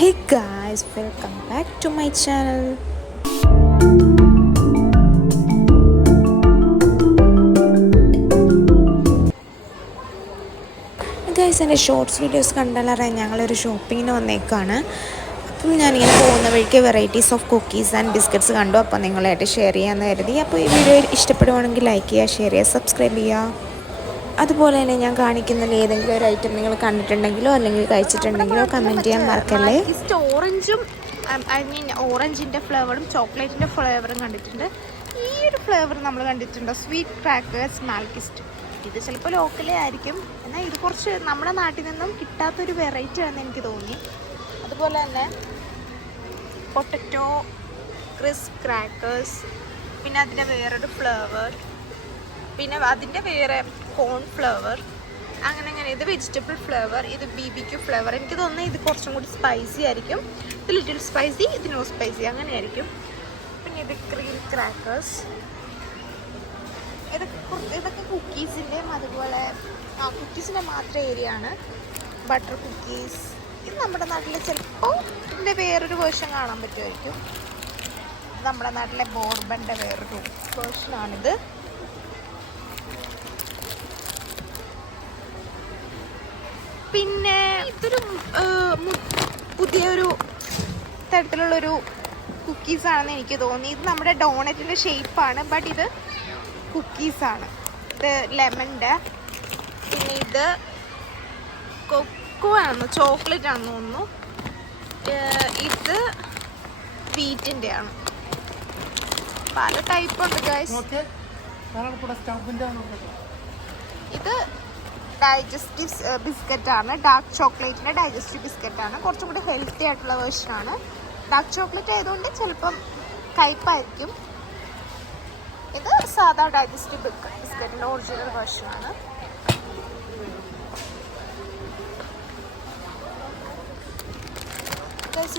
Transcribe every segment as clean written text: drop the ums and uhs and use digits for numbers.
Hey guys, welcome back to my channel. Guys, എൻ്റെ shorts videos കണ്ടാലറിയാം ഞങ്ങളൊരു ഷോപ്പിങ്ങിന് വന്നേക്കാണ്. അപ്പം ഞാനിങ്ങനെ പോകുന്ന വഴിക്ക് varieties of cookies and biscuits കണ്ടു. അപ്പോൾ നിങ്ങളായിട്ട് ഷെയർ ചെയ്യാമെന്ന് കരുതി. അപ്പോൾ ഈ വീഡിയോ ഇഷ്ടപ്പെടുവാണെങ്കിൽ ലൈക്ക് ചെയ്യുക, ഷെയർ ചെയ്യുക, സബ്സ്ക്രൈബ് ചെയ്യുക. അതുപോലെ തന്നെ ഞാൻ കാണിക്കുന്നതിൽ ഏതെങ്കിലും ഒരു ഐറ്റം നിങ്ങൾ കണ്ടിട്ടുണ്ടെങ്കിലോ അല്ലെങ്കിൽ കഴിച്ചിട്ടുണ്ടെങ്കിലോ കമൻറ്റ് ചെയ്യാൻ മറക്കല്ലേ. ഓറഞ്ചും ഓറഞ്ചിൻ്റെ ഫ്ലേവറും ചോക്ലേറ്റിൻ്റെ ഫ്ലേവറും കണ്ടിട്ടുണ്ട്. ഈ ഒരു ഫ്ലേവർ നമ്മൾ കണ്ടിട്ടുണ്ട്, സ്വീറ്റ് ക്രാക്കേഴ്സ് മാൽക്കിസ്റ്റ്. ഇത് ചിലപ്പോൾ ലോക്കലേ ആയിരിക്കും, എന്നാൽ ഇത് കുറച്ച് നമ്മുടെ നാട്ടിൽ നിന്നും കിട്ടാത്തൊരു വെറൈറ്റി ആണെന്ന് എനിക്ക് തോന്നി. അതുപോലെ തന്നെ പൊട്ടറ്റോ ക്രിസ്പ് ക്രാക്കേഴ്സ്, പിന്നെ അതിൻ്റെ വേറൊരു ഫ്ലേവർ, പിന്നെ അതിൻ്റെ വേറെ കോൺ ഫ്ലേവർ, അങ്ങനെ ഇത് വെജിറ്റബിൾ ഫ്ലേവർ, ഇത് BBQ ഫ്ലേവർ. എനിക്ക് തോന്നുന്നത് ഇത് കുറച്ചും കൂടി സ്പൈസി ആയിരിക്കും. ഇത് ലിറ്റിൽ സ്പൈസി, ഇത് നോ സ്പൈസി, അങ്ങനെ ആയിരിക്കും. പിന്നെ ഇത് ക്രീം ക്രാക്കേഴ്സ്. ഇതൊക്കെ കുക്കീസിൻ്റെയും അതുപോലെ കുക്കീസിൻ്റെ മാത്രം ഏരിയ ആണ്. ബട്ടർ കുക്കീസ്, ഇത് നമ്മുടെ നാട്ടിൽ ചിലപ്പോൾ ഇതിൻ്റെ വേറൊരു വേർഷൻ കാണാൻ പറ്റുമായിരിക്കും. നമ്മുടെ നാട്ടിലെ ബോർബൻ്റെ വേറൊരു വേർഷനാണിത്. പിന്നെ ഇതൊരു പുതിയൊരു തരത്തിലുള്ളൊരു കുക്കീസാണെന്ന് എനിക്ക് തോന്നി. ഇത് നമ്മുടെ ഡോണറ്റിൻ്റെ ഷേപ്പാണ്, ബട്ട് ഇത് കുക്കീസാണ്. ഇത് ലെമണിൻ്റെ, പിന്നെ ഇത് കൊക്കോ ആണെന്ന്, ചോക്ലേറ്റ് ആണെന്ന് തോന്നുന്നു. ഇത് വീറ്റിൻ്റെ ആണ്. പല ടൈപ്പുണ്ട് ഗൈസ്. ഇത് ഡൈജസ്റ്റീവ് ബിസ്ക്കറ്റാണ്, ഡാർക്ക് ചോക്ലേറ്റിൻ്റെ ഡൈജസ്റ്റീവ് ബിസ്ക്കറ്റാണ്. കുറച്ചും കൂടി ഹെൽത്തി ആയിട്ടുള്ള വേർഷനാണ്. ഡാർക്ക് ചോക്ലേറ്റ് ആയതുകൊണ്ട് ചിലപ്പം കയ്പ്പായിരിക്കും. ഇത് സാധാ ഡൈജസ്റ്റീവ് ബിസ്ക്കറ്റിൻ്റെ ഒറിജിനൽ വേർഷനാണ്.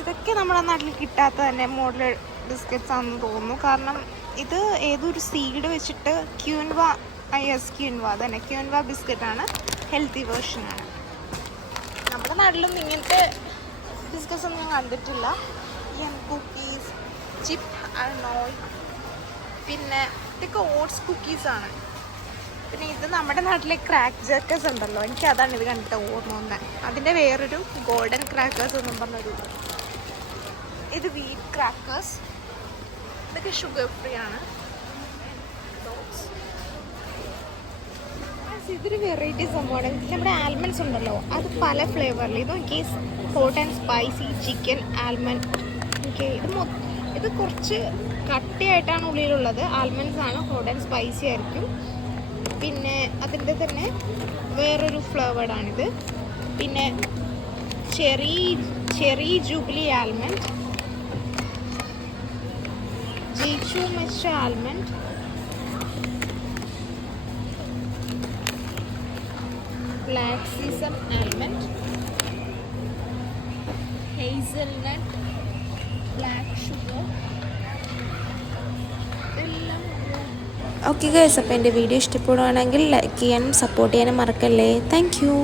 ഇതൊക്കെ നമ്മുടെ നാട്ടിൽ കിട്ടാത്ത തന്നെ മോഡൽ ബിസ്ക്കറ്റ്സ് ആണെന്ന് തോന്നുന്നു. കാരണം ഇത് ഏതൊരു സീഡ് വെച്ചിട്ട് ക്യൂൻവ തന്നെ ക്യൂൻവ ബിസ്ക്കറ്റാണ്, ഹെൽത്തി വേർഷനാണ്. നമ്മുടെ നാട്ടിലൊന്നും ഇങ്ങനത്തെ ബിസ്ക്കറ്റ്സ് ഒന്നും ഞാൻ കണ്ടിട്ടില്ല. കുക്കീസ്, ചിപ്പ് അൾനോയ്, പിന്നെ ഇതൊക്കെ ഓട്സ് കുക്കീസാണ്. പിന്നെ ഇത് നമ്മുടെ നാട്ടിലെ ക്രാക്ക് ജാക്കേഴ്സ് ഉണ്ടല്ലോ, എനിക്ക് അതാണ് ഇത് കണ്ടിട്ട് ഓർമ്മ വന്നത്. അതിൻ്റെ വേറൊരു ഗോൾഡൻ ക്രാക്കേഴ്സ് എന്നും പറഞ്ഞൊരു, ഇത് വീറ്റ് ക്രാക്കേഴ്സ്. ഇതൊക്കെ ഷുഗർ ഫ്രീ ആണ്. ഇതൊരു വെറൈറ്റി സംഭവമാണ്. നമ്മുടെ ആൽമണ്ട്സ് ഉണ്ടല്ലോ, അത് പല ഫ്ലേവറിൽ. ഇത് നോക്കി, hot and spicy chicken almond. Okay, ഇത് കുറച്ച് കട്ടിയായിട്ടാണ് ഉള്ളിലുള്ളത്. ആൽമണ്ട്സ് ആണ്, ഹോട്ട് ആൻഡ് സ്പൈസി ആയിരിക്കും. പിന്നെ അതിൻ്റെ തന്നെ വേറൊരു ഫ്ലേവേർഡാണിത്. പിന്നെ ചെറി ജൂബിലി ആൽമണ്ട്, ജീച്ചു matcha almond, black sesame almond, hazelnut, black sugar. Okay guys, അപ്പോൾ എൻ്റെ വീഡിയോ ഇഷ്ടപ്പെടുവാണെങ്കിൽ ലൈക്ക് ചെയ്യാനും സപ്പോർട്ട് ചെയ്യാനും മറക്കല്ലേ. Thank U.